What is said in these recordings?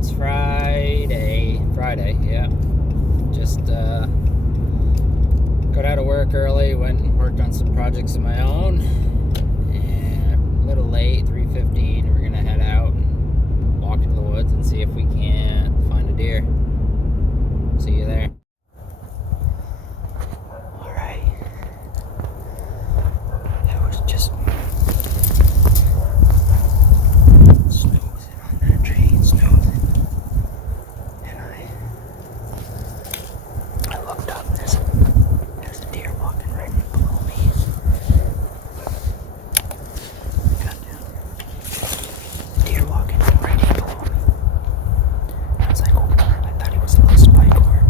It's Friday, yeah. Just got out of work early, went and worked on some projects of my own, and a little late, 3:15. We're gonna head out and walk into the woods and see if we can't find a deer. See you there. All right. That was just snoozing on that tree, snoozing. And I looked up, there's a deer walking right below me. Got down. Deer walking right below me. I was like, oh, I thought he was a little spike horn.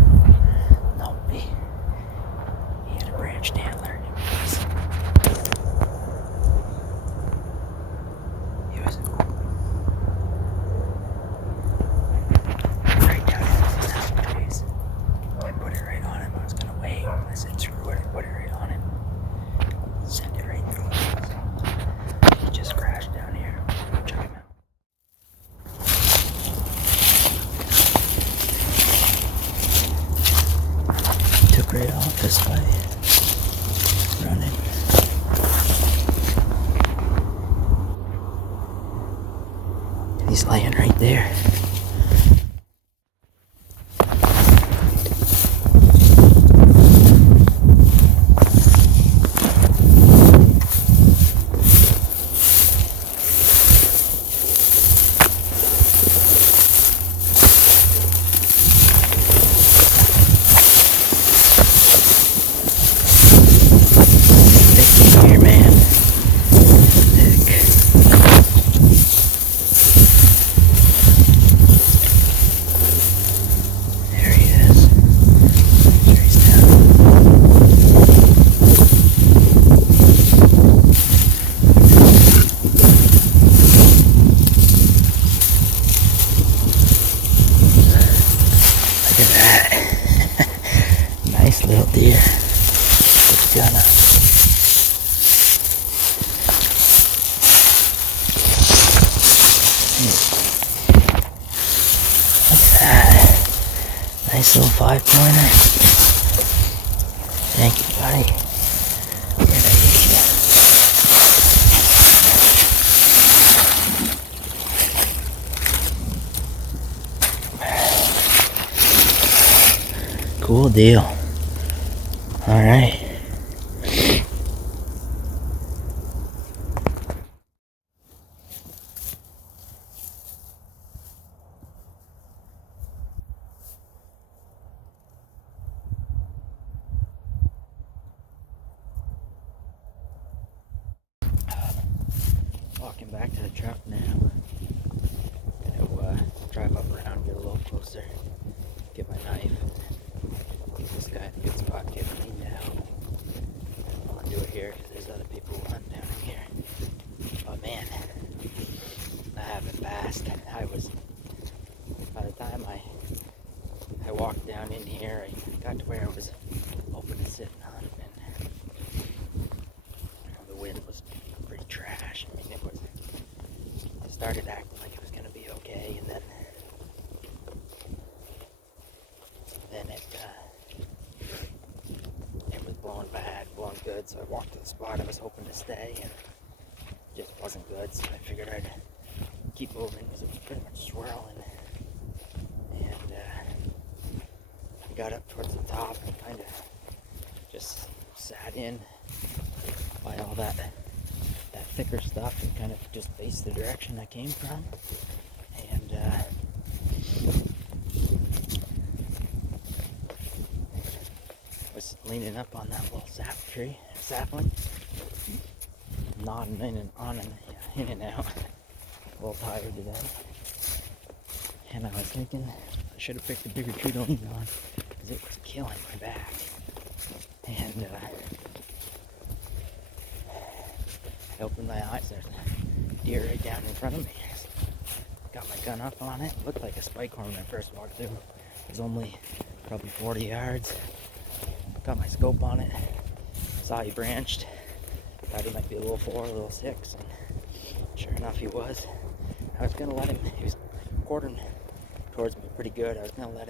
No, he had a branched antler. He was right down in the trees. I put it right on him. I was gonna wait. I said, screw it. I put it right on him. Send it right through him. So he just crashed down here. Check him out. Took right off this way. Running. He's laying right there. Here, man. Sick. There he is. There he's down. Look at that. Nice little deer. Just gonna. Look at that. Nice little 5-pointer. Thank you, buddy. Where'd I get you? Cool deal. Alright. Walking back to the truck now. Gonna drive up around, get a little closer, get my knife. This guy in a good spot to get me now. I don't want to do it here because there's other people hunting down in here. But man, I haven't passed. By the time I walked down in here, I got to where I was open to sit and hunt, and the wind was pretty trash. I mean, it started acting like it was going to be okay, and then it was blowing bad, blowing good, so I walked to the spot I was hoping to stay, and it just wasn't good, so I figured I'd keep moving because it was pretty much swirling, and I got up towards the top and kind of just sat in by all that thicker stuff and kind of just faced the direction I came from, and was leaning up on that little sapling, nodding in and out. A little tired today, and I was thinking I should have picked a bigger tree to lean on because it was killing my back, and I opened my eyes, there's a deer right down in front of me. Got my gun up on it. Looked like a spike horn when I first walked through. It was only probably 40 yards. Got my scope on it. Saw he branched. Thought he might be a little 4, a little 6. And sure enough, he was. I was going to let him. He was towards me pretty good. I was gonna let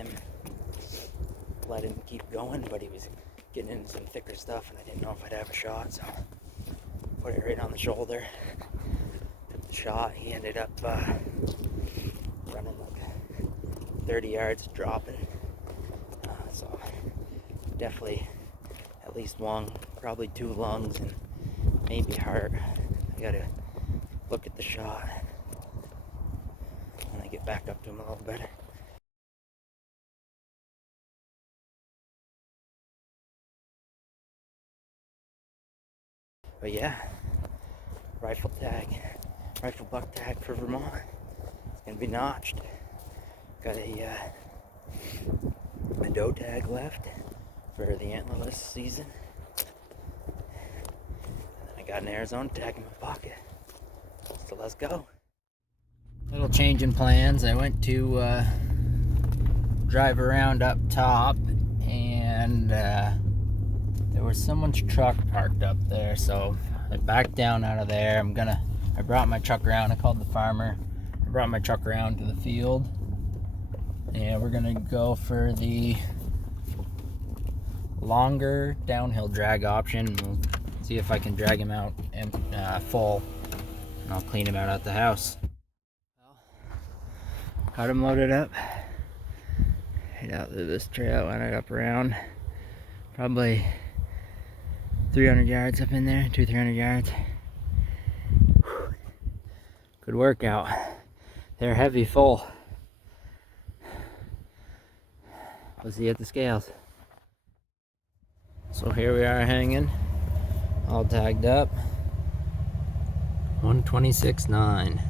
him keep going, but he was getting into some thicker stuff, and I didn't know if I'd have a shot, so put it right on the shoulder. Took the shot. He ended up running like 30 yards, dropping. So definitely at least one, probably 2 lungs, and maybe heart. I gotta look at the shot when I get back up to him a little better. But yeah, rifle buck tag for Vermont. It's gonna be notched. Got a doe tag left for the antlerless season. And then I got an Arizona tag in my pocket. So let's go. Little change in plans. I went to drive around up top, and there was someone's truck parked up there, so I backed down out of there. I brought my truck around. I called the farmer. I brought my truck around to the field, and we're gonna go for the longer downhill drag option. We'll see if I can drag him out and full, and I'll clean him out at the house. Got him loaded up. Head out through this trail, went right up around, probably 300 yards up in there, 200-300 yards. Whew. Good workout. They're heavy full. We'll see you at the scales. So here we are hanging, all tagged up. 126.9.